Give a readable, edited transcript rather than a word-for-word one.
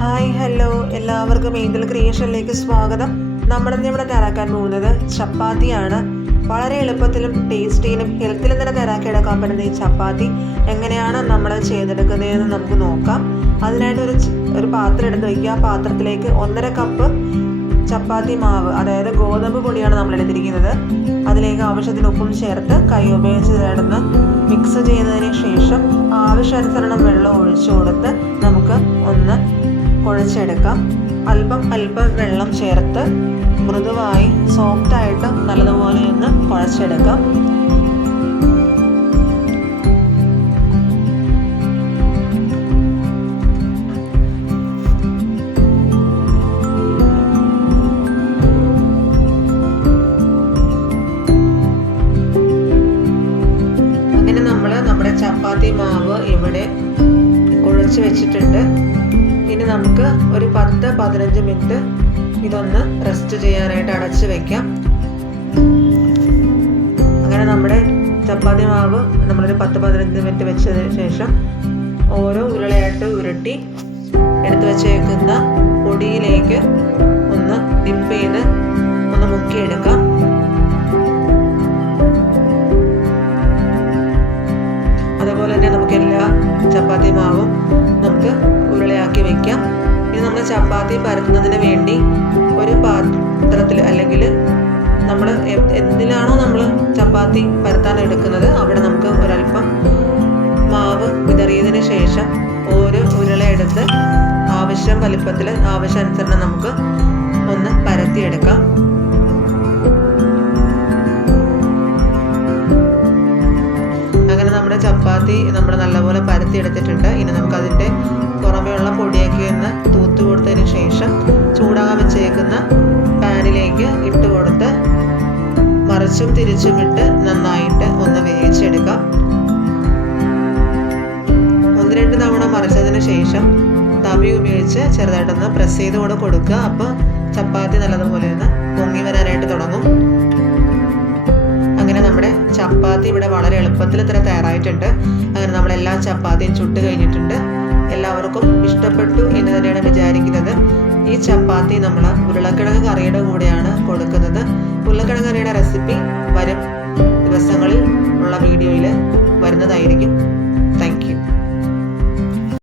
Hi hello എല്ലാവർക്കും Angel ക്രിയേഷനിലേക്ക് സ്വാഗതം. നമ്മളിന്നിവിടെ തയ്യാറാക്കാൻ പോകുന്നത് ചപ്പാത്തിയാണ്. വളരെ എളുപ്പത്തിലും ടേസ്റ്റിയിലും ഹെൽത്തിലും തന്നെ തയ്യാറാക്കിയെടുക്കാൻ പറ്റുന്ന ഈ ചപ്പാത്തി എങ്ങനെയാണ് നമ്മൾ ചെയ്തെടുക്കുന്നതെന്ന് നമുക്ക് നോക്കാം. അതിനായിട്ട് ഒരു പാത്രം എടുത്ത് വയ്ക്കുക. ആ പാത്രത്തിലേക്ക് 1.5 കപ്പ് ചപ്പാത്തി മാവ്, അതായത് ഗോതമ്പ് പൊടിയാണ് നമ്മൾ എടുത്തിരിക്കുന്നത്. അതിലേക്ക് ആവശ്യത്തിന് ഉപ്പും ചേർത്ത് കൈ ഉപയോഗിച്ച് ചേർന്ന് മിക്സ് ചെയ്തതിന് ശേഷം ആവശ്യാനുസരണം വെള്ളം ഒഴിച്ചു കൊടുത്ത് നമുക്ക് ഒന്ന് കുഴച്ചെടുക്കാം. അല്പം വെള്ളം ചേർത്ത് മൃദുവായി സോഫ്റ്റായിട്ട് നല്ലതുപോലെ ഒന്ന് കുഴച്ചെടുക്കാം. അങ്ങനെ നമ്മുടെ ചപ്പാത്തി മാവ് ഇവിടെ കുഴച്ച് വെച്ചിട്ടുണ്ട്. ഇനി നമുക്ക് ഒരു 10-15 മിനിറ്റ് ഇതൊന്ന് റെസ്റ്റ് ചെയ്യാനായിട്ട് അടച്ച് വയ്ക്കാം. അങ്ങനെ നമ്മുടെ ചപ്പാത്തി മാവ് നമ്മളൊരു 10-15 മിനിറ്റ് വെച്ചതിന് ശേഷം ഓരോ ഉരുളയായിട്ട് ഉരുട്ടി എടുത്ത് വെച്ചേക്കുന്ന പൊടിയിലേക്ക് ഒന്ന് ഡിപ്പ് ചെയ്ത് ഒന്ന് മുക്കിയെടുക്കാം. അതുപോലെ തന്നെ നമുക്ക് എല്ലാ ചപ്പാത്തി മാവും നമുക്ക് ഉരുളയാക്കി വെക്കാം. ഇനി നമ്മൾ ചപ്പാത്തി പരത്തുന്നതിന് വേണ്ടി ഒരു പാത്രത്തിൽ അല്ലെങ്കിൽ നമ്മൾ എന്തിലാണോ നമ്മൾ ചപ്പാത്തി പരത്താൻ എടുക്കുന്നത് അവിടെ നമുക്ക് ഒരല്പം മാവ് വിതറിയതിന് ശേഷം ഓരോ ഉരുള എടുത്ത് ആവശ്യം വലിപ്പത്തിൽ ആവശ്യാനുസരണം നമുക്ക് ഒന്ന് പരത്തിയെടുക്കാം. അങ്ങനെ നമ്മുടെ ചപ്പാത്തി നമ്മൾ നല്ലപോലെ പരത്തിയെടുത്തിട്ടുണ്ട്. ഇനി നമുക്കതിൻ്റെ പുറമെയുള്ള പൊടിയൊക്കെ ഒന്ന് തൂത്ത് കൊടുത്തതിന് ശേഷം ചൂടാകാൻ വെച്ചേക്കുന്ന പാനിലേക്ക് ഇട്ട് കൊടുത്ത് മറിച്ചും തിരിച്ചും ഇട്ട് നന്നായിട്ട് ഒന്ന് വേവിച്ചെടുക്കാം. 1-2 തവണ മറിച്ചതിന് ശേഷം തവി ഉപയോഗിച്ച് ചെറുതായിട്ടൊന്ന് പ്രസ് ചെയ്ത് കൂടെ കൊടുക്കുക. അപ്പോൾ ചപ്പാത്തി നല്ലതുപോലെ ഒന്ന് പൊങ്ങി വരാനായിട്ട് തുടങ്ങും. അങ്ങനെ നമ്മുടെ ചപ്പാത്തി ഇവിടെ വളരെ എളുപ്പത്തിൽ ഇത്ര തയ്യാറായിട്ടുണ്ട്. അങ്ങനെ നമ്മളെല്ലാ ചപ്പാത്തിയും ചുട്ട് കഴിഞ്ഞിട്ടുണ്ട്. എല്ലാവർക്കും ഇഷ്ടപ്പെട്ടു എന്ന് തന്നെയാണ് വിചാരിക്കുന്നത്. ഈ ചപ്പാത്തി നമ്മൾ ഉരുളക്കിഴങ്ങ് കറിയുടെ കൂടെയാണ് കൊടുക്കുന്നത്. ഉരുളക്കിഴങ്ങ് കറിയുടെ റെസിപ്പി വരും ദിവസങ്ങളിൽ ഉള്ള വീഡിയോയിൽ വരുന്നതായിരിക്കും. Thank you.